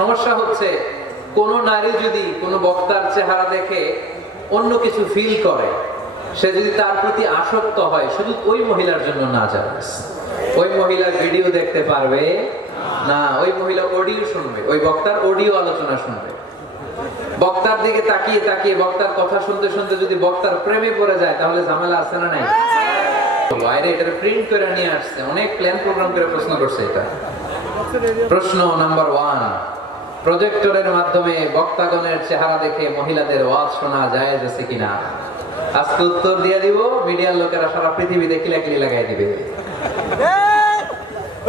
সমস্যা হচ্ছে, কোন নারী যদি কোনো বক্তার চেহারা দেখে অন্য কিছু ফিল করে, সে যদি তার প্রতি আসক্ত হয়, শুধু ওই মহিলার জন্য না যায় ওই মহিলার ভিডিও দেখতে পারবে, না, ওই মহিলা অডিও শুনবে, ওই বক্তার অডিও আলোচনা শুনবে। বক্তার দিকে তাকিয়ে তাকিয়ে বক্তার কথা শুনতে শুনতে যদি বক্তার প্রেমে পড়ে যায়, তাহলে ঝামেলা আছে না নাই? বাইরে এটা প্রিন্ট করে নিয়ে আসছে, অনেক প্ল্যান প্রোগ্রাম করে প্রশ্ন করছে এটা। প্রশ্ন নাম্বার ওয়ান প্রজেক্টরের মাধ্যমে বক্তাগণের চেহারা দেখে মহিলাদের ওয়াজ শোনা যায় আছে কিনা? আজকে উত্তর দিয়ে দিব মিডিয়ার লোকেরা সারা পৃথিবীতে কিলাকিলি লাগাই দিবে।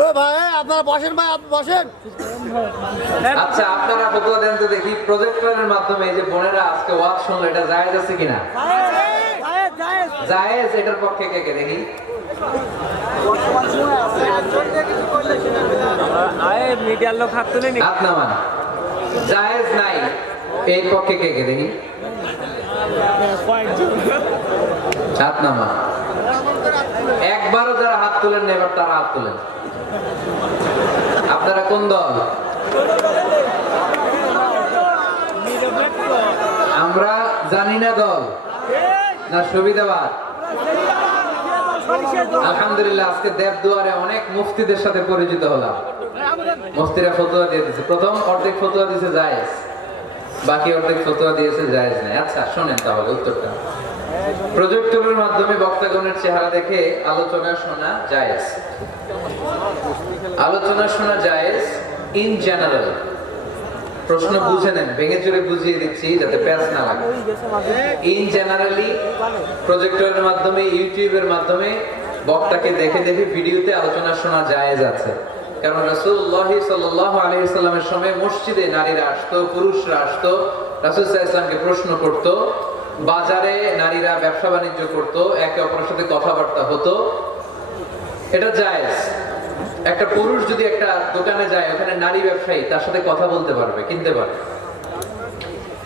ও ভাই আপনারা বসেন ভাই বসেন। আচ্ছা আপনারা ফটোয়া দেন তো দেখি প্রজেক্টরের মাধ্যমে এই যে বোনেরা আজকে ওয়াজ শুনলো এটা জায়েজ আছে কিনা? জায়েজ এটার পক্ষে কে কে দেখি। মিডিয়ার লোক হাত তুলে নি। হাত নামান। জায়েজ নাই। এই পক্ষে কে কে দেখি? হাত নামান একবারও যারা হাত তুলেন না, এবার তারা হাত তুলেন। আপনারা কোন দল? আমরা জানি না দল। না সুবিধাবাদ। আলহামদুলিল্লাহ, আজকে দেবদুয়ারে অনেক মুফতিদের সাথে পরিচিত হলাম। মুফতিরা ফতোয়া দিয়ে দিয়েছে। প্রথম অর্ধেক ফতোয়া দিয়েছে জায়েজ। বাকি অর্ধেক ফতোয়া দিয়েছে জায়েজ নাই। আচ্ছা শোনেন তাহলে উত্তরটা। প্রজেক্টরের মাধ্যমে বক্তাগণের চেহারা দেখে আলোচনা শোনা জায়েজ। আলোচনা শোনা জায়েজ ইন জেনারেল প্রশ্ন বুঝে নেন ভেঙে চুরে বুঝিয়ে দিচ্ছি যাতে প্যাচ না লাগে। ইন জেনারেলি প্রজেক্টরের মাধ্যমে। ইউটিউবের মাধ্যমে বক্তাকে দেখে দেখে ভিডিওতে আলোচনা শোনা জায়েজ আছে। কারণ রাসূলুল্লাহ সাল্লাল্লাহু আলাইহি সাল্লামের সময় মসজিদে নারীরা আসতো পুরুষরা আসতো সাল্লামকে প্রশ্ন করত বাজারে নারীরা ব্যবসা বাণিজ্য করত একে অপরের সাথে কথাবার্তা হতো। এটা জায়েজ। একটা পুরুষ যদি একটা দোকানে যায়, ওখানে নারী ব্যবসায়ী, তার সাথে কথা বলতে পারবে, কিনতে পারবে।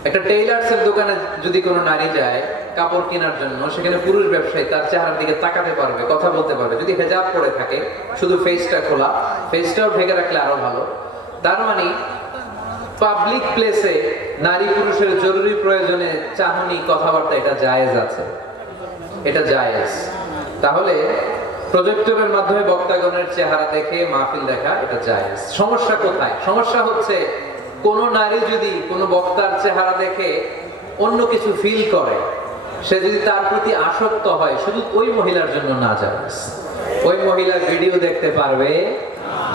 একটা টেইলার্স এর দোকানে যদি কোনো নারী যায়, কাপড় কেনার জন্য, সেখানে পুরুষ ব্যবসায়ী তার চেহারার দিকে তাকাতে পারবে, কথা বলতে পারবে। যদি হেজাব পরে থাকে, শুধু ফেসটা খোলা ফেসটাও ঢেকে রাখলে আরও ভালো। তার মানে পাবলিক প্লেসে নারী পুরুষের জরুরি প্রয়োজনে চাহনি কথাবার্তা, এটা জায়েজ আছে। এটা জায়েজ। তাহলে প্রজেক্টরের মাধ্যমে বক্তাগণের চেহারা দেখে মাহফিল দেখা এটা জায়েজ। সমস্যা কোথায়? সমস্যা হচ্ছে কোন নারী যদি কোনো বক্তার চেহারা দেখে অন্য কিছু ফিল করে, সে যদি তার প্রতি আসক্ত হয়, শুধু ওই মহিলার জন্য না জায়েজ। ওই মহিলার ভিডিও দেখতে পারবে,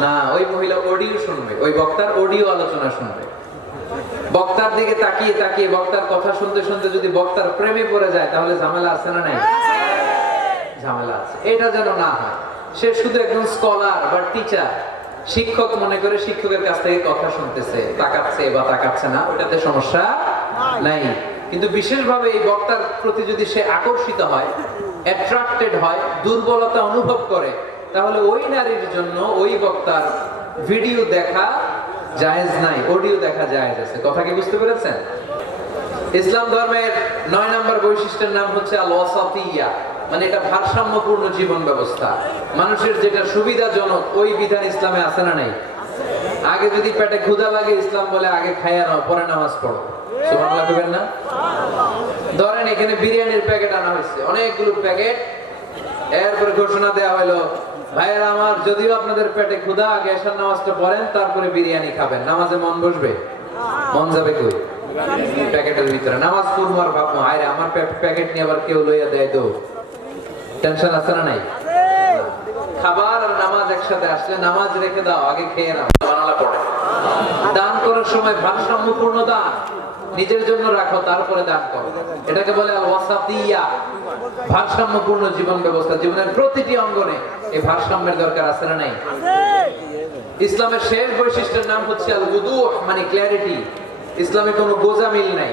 না, ওই মহিলা অডিও শুনবে, ওই বক্তার অডিও আলোচনা শুনবে। বক্তার দিকে তাকিয়ে তাকিয়ে বক্তার কথা শুনতে শুনতে যদি বক্তার প্রেমে পড়ে যায়, তাহলে ঝামেলা আছে না নাই? ঝামেলা আছে। এটা যেন না হয়। সে শুধু একজন স্কলার বা টিচার শিক্ষক মনে করে শিক্ষকের কাছ থেকে কথা শুনতেছে তাকাচ্ছে বা তাকাচ্ছে না ওটাতে সমস্যা নাই। কিন্তু বিশেষভাবে এই বক্তার প্রতি যদি সে আকর্ষিত হয় অ্যাট্রাক্টেড হয় দুর্বলতা অনুভব করে তাহলে ওই নারীর জন্য ওই বক্তার ভিডিও দেখা জায়েজ নাই অডিও দেখা জায়েজ আছে। কথা কি বুঝতে পেরেছেন? ইসলাম ধর্মের নয় নম্বর বৈশিষ্ট্যের নাম হচ্ছে আল ওয়াসাতিয়া মানে এটা ভারসাম্যপূর্ণ জীবন ব্যবস্থা। মানুষের যেটা সুবিধাজনক, ওই বিধান ইসলামে আছে না নাই? আগে যদি পেটে ক্ষুধা লাগে, ইসলাম বলে আগে খাইয়া নাও, পরে নামাজ পড়ো। আমার, যদিও আপনাদের পেটে ক্ষুধা পড়েন, তারপরে বিরিয়ানি খাবেন। নামাজে মন বসবে? মন যাবে কই? প্যাকেটের ভিতরে। নামাজ পড়ব আর ভাববো হায় আমার প্যাকেট নিয়ে আবার কেউ লইয়া দেয় তো। টেনশন আছে না নাই? খাবার আর নামাজ একসাথে আসলে নামাজ রেখে দাও, আগে খেয়ে নাও। দান করার সময় ভারসাম্যপূর্ণ দান। নিজের জন্য রাখো, তারপরে দান করো। এটাকে বলে ওয়াসাতিয়া ভারসাম্যপূর্ণ জীবন ব্যবস্থা। জীবনের প্রতিটি অঙ্গনে এই ভারসাম্যের দরকার আছে না নাই? ইসলামের শেষ বৈশিষ্ট্যের নাম হচ্ছে আল মানে ক্ল্যারিটি ইসলামে কোনো গোজামিল নাই।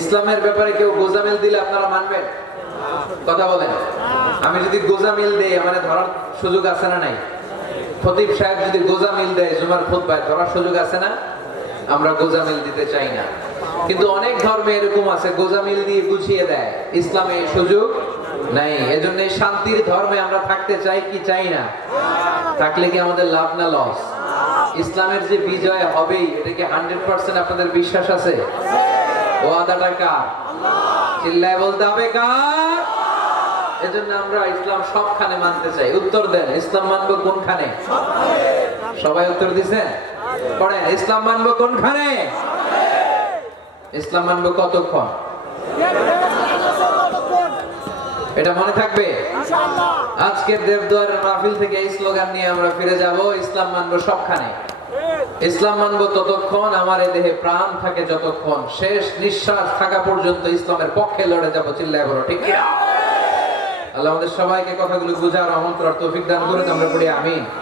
ইসলামের ব্যাপারে কেউ গোজামিল দিলে আপনারা মানবেন? কথা বলেন। আমি যদি গোজামিল দেই মানে ধরার সুযোগ আছে না নাই? খতিব সাহেব যদি গোজামিল দেয়, জুমার খুতবায় ধরার সুযোগ আছে না? আমরা গোজামিল দিতে চাই না। কিন্তু অনেক ধর্মে এরকম আছে, গোজামিল দিয়ে বুঝিয়ে দেয়। ইসলামে সুযোগ নাই। এজন্য শান্তির ধর্মে আমরা থাকতে চাই কি চাই না? থাকলে কি আমাদের লাভ না লস? ইসলামের যে বিজয় হবেই, এটা কি হান্ড্রেড পার্সেন্ট আপনাদের বিশ্বাস আছে? ও আদাটা কার? চিল্লায় বলতে হবে কার? এজন্য আমরা ইসলাম সবখানে মানতে চাই। উত্তর দেন ইসলাম মানবো কোনখানে? সবাই উত্তর দিছেন পড়েন ইসলাম মানবো কোনখানে? ইসলাম মানবো কতক্ষণ? এটা মনে থাকবে? আজকের দেবদুয়ারের মাহফিল থেকে এই স্লোগান নিয়ে আমরা ফিরে যাব ইসলাম মানবো সবখানে। ইসলাম মানব ততক্ষণ, আমার এই দেহে প্রাণ থাকে যতক্ষণ। শেষ নিঃশ্বাস থাকা পর্যন্ত ইসলামের পক্ষে লড়ে যাব, চিল্লায় বলো, ঠিক আল্লাহ আমাদের সবাইকে কথাগুলো বুঝার আমন্ত্রণ তৌফিক দান করে আমরা পড়ি আমিন।